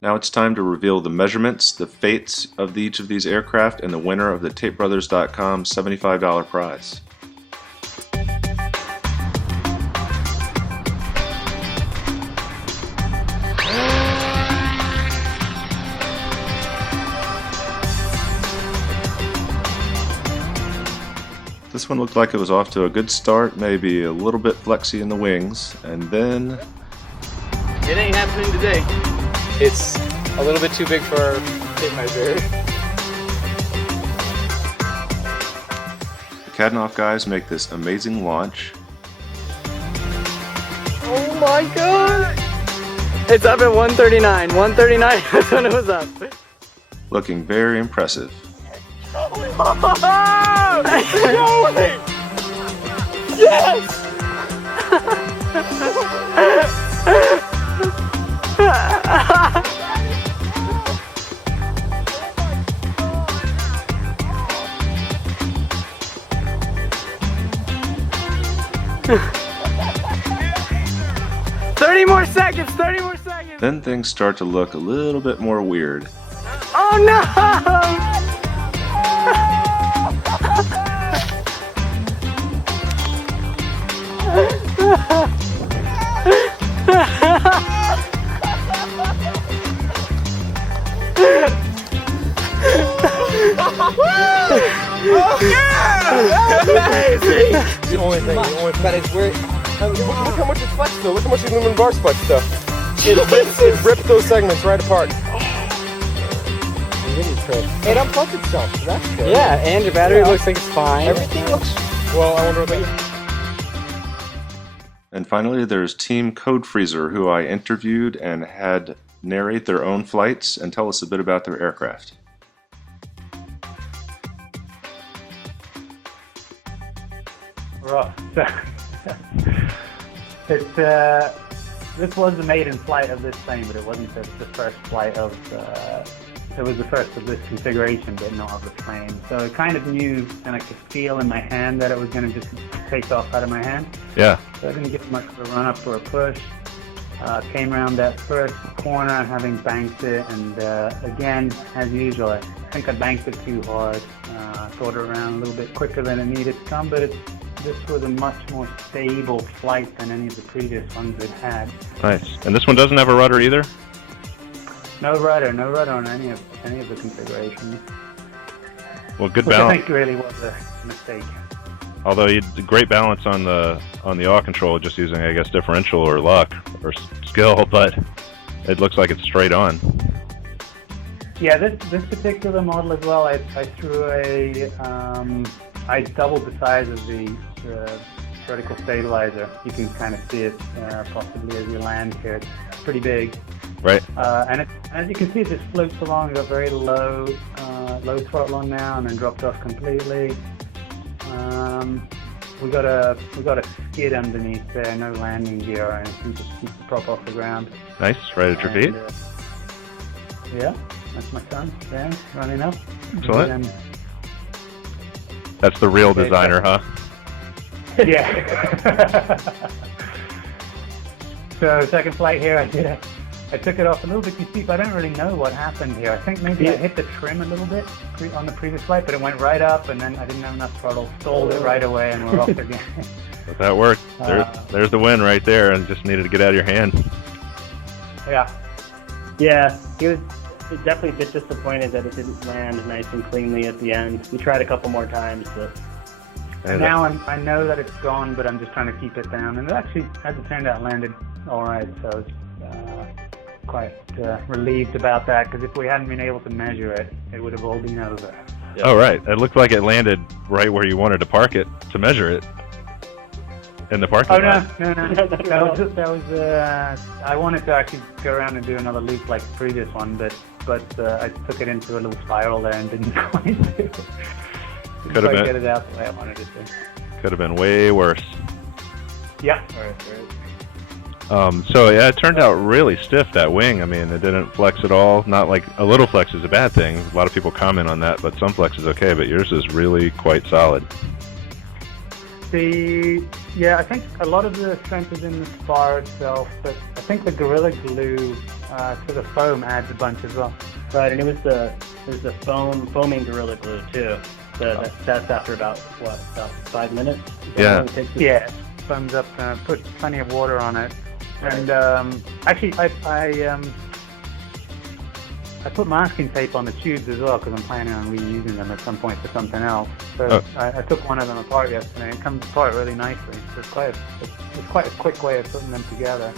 Now it's time to reveal the measurements, the fates of each of these aircraft, and the winner of the TapeBrothers.com $75 prize. This one looked like it was off to a good start, maybe a little bit flexy in the wings, and then... It ain't happening today. It's a little bit too big for our tape measure. The Kadanoff guys make this amazing launch. Oh my god! It's up at 139. 139, that's when it was up. Looking very impressive. Oh! Yes! 30 more seconds, 30 more seconds! Then things start to look a little bit more weird. Oh no! The only thing is where. Look how much it flexed though. Look how much the aluminum bar flexed though. It ripped those segments right apart. It unplugged itself. So that's good. Yeah, and your battery looks like it's fine. Everything looks. Well, I wonder what they. And finally, there's Team Code Freezer, who I interviewed and had narrate their own flights and tell us a bit about their aircraft. Right. This was the maiden flight of this plane, but it wasn't the first flight of. It was the first of this configuration, but not of the plane. So I kind of knew, and I could feel in my hand that it was going to just take off out of my hand. Yeah. So I didn't give much of a run up or a push. Came around that first corner, having banked it, and again, as usual, I think I banked it too hard. Thought it around a little bit quicker than it needed to come, but this was a much more stable flight than any of the previous ones it had. Nice. And this one doesn't have a rudder either? No rudder on any of the configurations. Well, good Which balance. I think really was a mistake. Although you had great balance on the yaw control, just using, I guess, differential or luck or skill, but it looks like it's straight on. Yeah, this particular model as well, I threw I doubled the size of the vertical stabilizer. You can kind of see it possibly as you land here. It's pretty big. Right. And as you can see, it just floats along. We've got very low throttle on now, and then dropped off completely. We got a skid underneath there, no landing gear or anything, just keep the prop off the ground. Nice, right at your feet. Yeah, that's my son there, running up. Excellent. That's the real designer, huh? Yeah. So second flight here, I took it off a little bit too steep. I don't really know what happened here. I think maybe I hit the trim a little bit on the previous flight, but it went right up, and then I didn't have enough throttle, stalled it right away, and we're off again. But that worked. There's the win right there, and just needed to get out of your hand. Yeah. Yeah, he was definitely a bit disappointed that it didn't land nice and cleanly at the end. We tried a couple more times, but... And now I know that it's gone, but I'm just trying to keep it down. And it actually, as it turned out, landed all right, so I was quite relieved about that, because if we hadn't been able to measure it, it would have all been over. Yeah. Oh, right. It looked like it landed right where you wanted to park it to measure it in the parking lot. No. That was I wanted to actually go around and do another loop like the previous one, but I took it into a little spiral there and didn't quite do it. Could have been. Get it out the way I wanted it to. Could have been way worse. Yeah. So yeah, it turned out really stiff, that wing. I mean, it didn't flex at all. Not like a little flex is a bad thing. A lot of people comment on that, but some flex is okay. But yours is really quite solid. I think a lot of the strength is in the spar itself, but I think the Gorilla Glue to the foam adds a bunch as well. Right, and there's the foaming Gorilla Glue too. That's after about 5 minutes? Yeah. Yeah, foams up, put plenty of water on it. And actually, I put masking tape on the tubes as well because I'm planning on reusing them at some point for something else. So I took one of them apart yesterday and it comes apart really nicely. So it's quite a quick way of putting them together.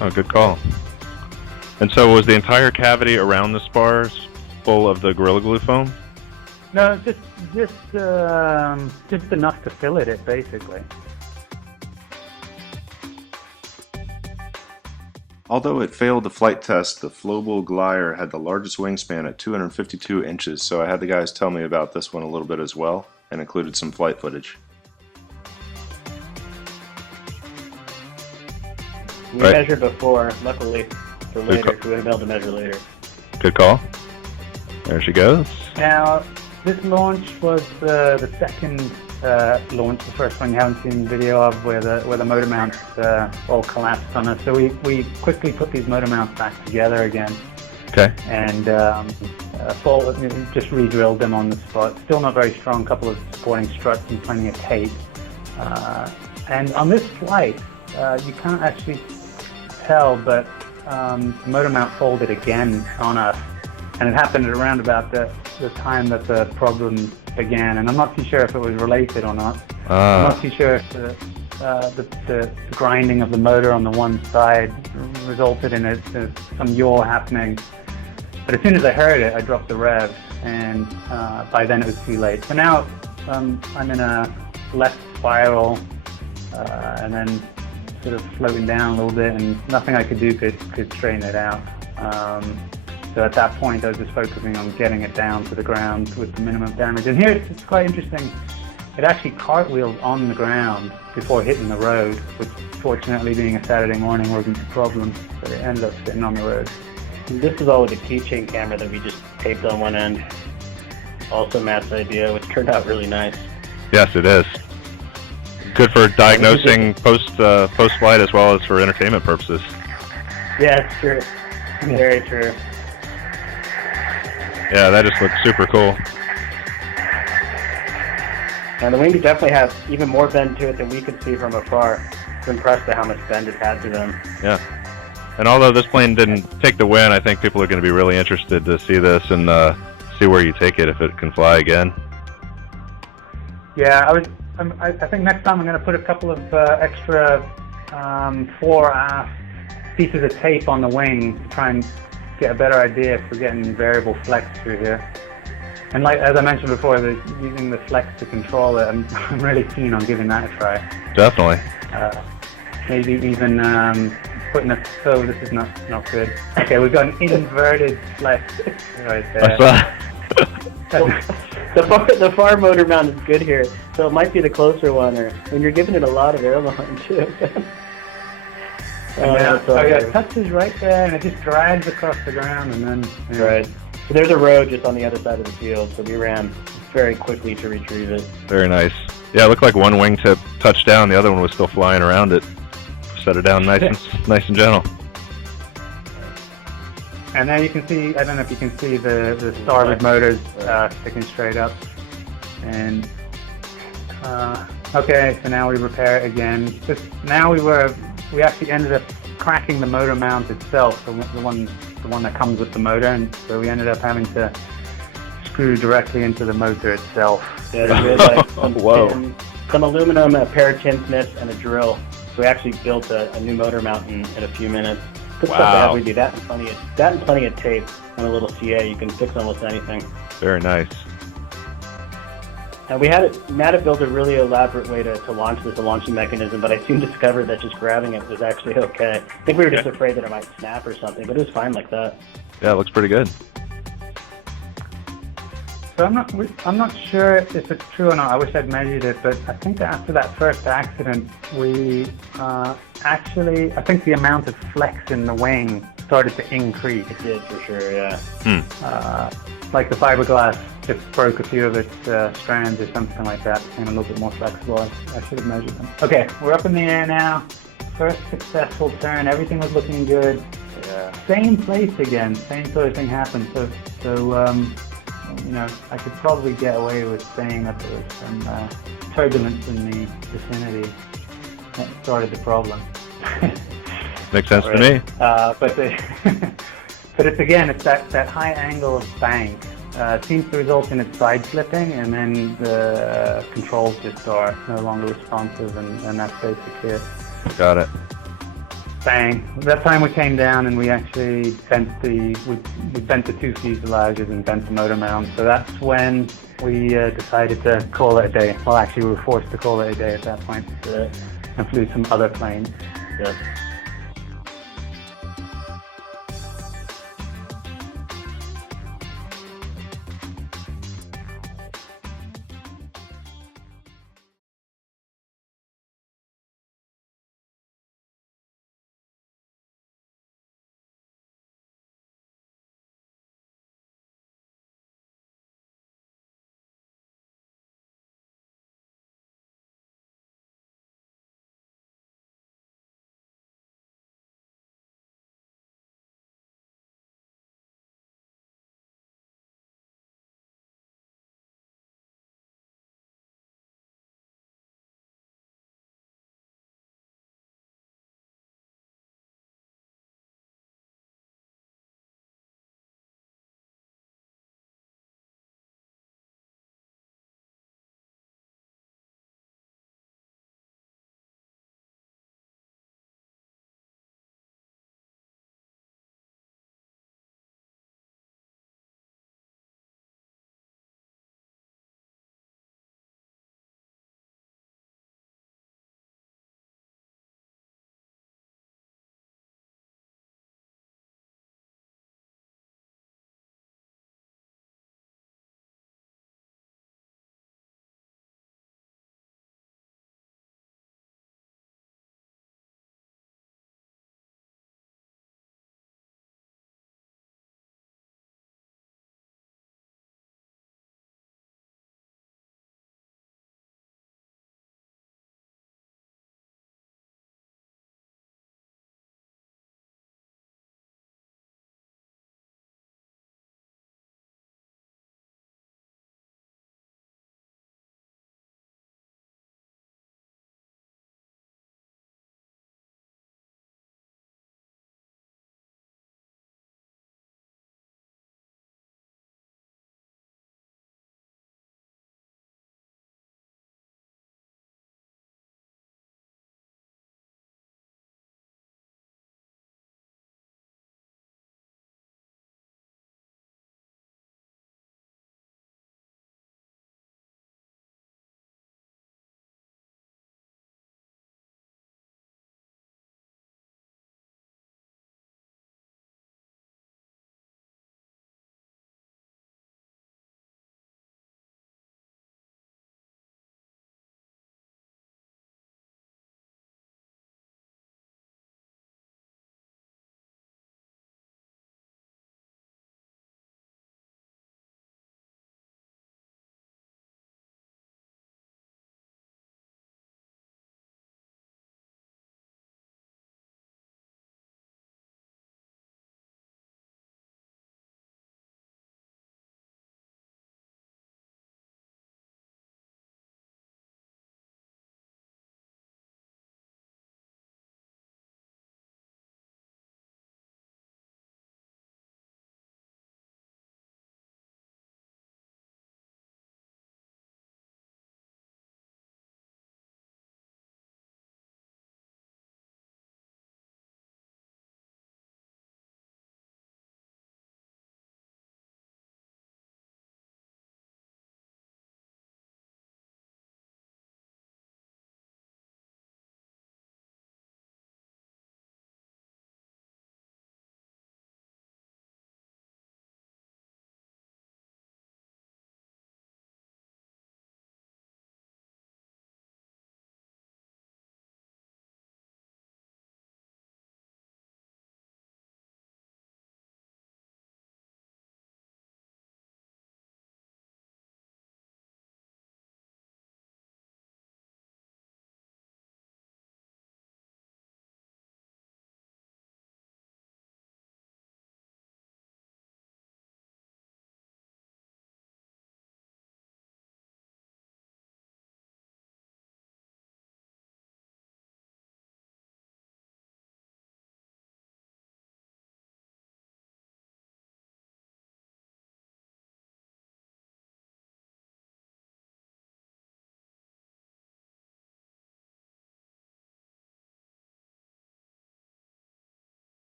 Oh, good call. And so was the entire cavity around the spars full of the Gorilla Glue foam? No, just enough to fillet it, basically. Although it failed the flight test, the Flowable glider had the largest wingspan at 252 inches, so I had the guys tell me about this one a little bit as well, and included some flight footage. We measured before, luckily, for later, we would have been able to measure later. Good call. There she goes. Now, this launch was the second launch, the first one you haven't seen video of, where the motor mounts all collapsed on us. So we quickly put these motor mounts back together again. Okay. And just re-drilled them on the spot. Still not very strong, couple of supporting struts and plenty of tape. And on this flight, you can't actually tell, but the motor mount folded again on us. And it happened at around about the time that the problem began, and I'm not too sure if it was related or not. I'm not too sure if the grinding of the motor on the one side resulted in some yaw happening. But as soon as I heard it, I dropped the rev, and by then it was too late. So now I'm in a left spiral, and then sort of floating down a little bit, and nothing I could do could straighten it out. So at that point, I was just focusing on getting it down to the ground with the minimum damage. And here it's quite interesting. It actually cartwheeled on the ground before hitting the road, which fortunately being a Saturday morning wasn't a problem. So it ended up sitting on the road. And this is all with a keychain camera that we just taped on one end. Also Matt's idea, which turned out really nice. Yes, it is. Good for diagnosing post-flight as well as for entertainment purposes. Yeah, it's true. Very true. Yeah, that just looks super cool. And the wings definitely have even more bend to it than we could see from afar. I'm impressed at how much bend it had to them. Yeah. And although this plane didn't take the win, I think people are going to be really interested to see this and see where you take it if it can fly again. Yeah, I think next time I'm going to put a couple of extra fore-aft pieces of tape on the wing to try and get a better idea for getting variable flex through here. And like as I mentioned before, using the flex to control it, I'm really keen on giving that a try. Definitely. Maybe even putting a... Oh, this is not good. Okay, we've got an inverted flex right there. The far motor mount is good here, so it might be the closer one, or when you're giving it a lot of airline too. It touches right there, and it just drags across the ground, and then... Yeah. Right. So there's a road just on the other side of the field, so we ran very quickly to retrieve it. Very nice. Yeah, it looked like one wingtip touched down, the other one was still flying around it. Set it down nice and gentle. And now you can see, I don't know if you can see the starboard motors sticking straight up. And okay, so now we repair it again. Now we actually ended up cracking the motor mount itself, the one that comes with the motor, and so we ended up having to screw directly into the motor itself. Yeah, we had like some aluminum, a pair of tin snips, and a drill. So we actually built a new motor mount in a few minutes. Good stuff. We do that and plenty of tape and a little CA. You can fix almost anything. Very nice. And Matt had built a really elaborate way to launch this, a launching mechanism, but I soon discovered that just grabbing it was actually okay. I think we were just afraid that it might snap or something, but it was fine like that. Yeah, it looks pretty good. So I'm not sure if it's true or not. I wish I'd measured it, but I think that after that first accident, we actually, I think the amount of flex in the wing started to increase. It did for sure, yeah. Like the fiberglass just broke a few of its strands or something like that. Became a little bit more flexible. I should have measured them. Okay, we're up in the air now. First successful turn. Everything was looking good. Yeah. Same place again. Same sort of thing happened. So you know, I could probably get away with saying that there was some turbulence in the vicinity that started the problem. Makes sense to me. But it's that high angle of bank seems to result in it side slipping, and then the controls just are no longer responsive, and that's basically it. Got it. Bang! That time we came down and we actually bent the two fuselages and bent the motor mount. So that's when we decided to call it a day. Well, actually, we were forced to call it a day at that point, and flew some other planes. Yeah.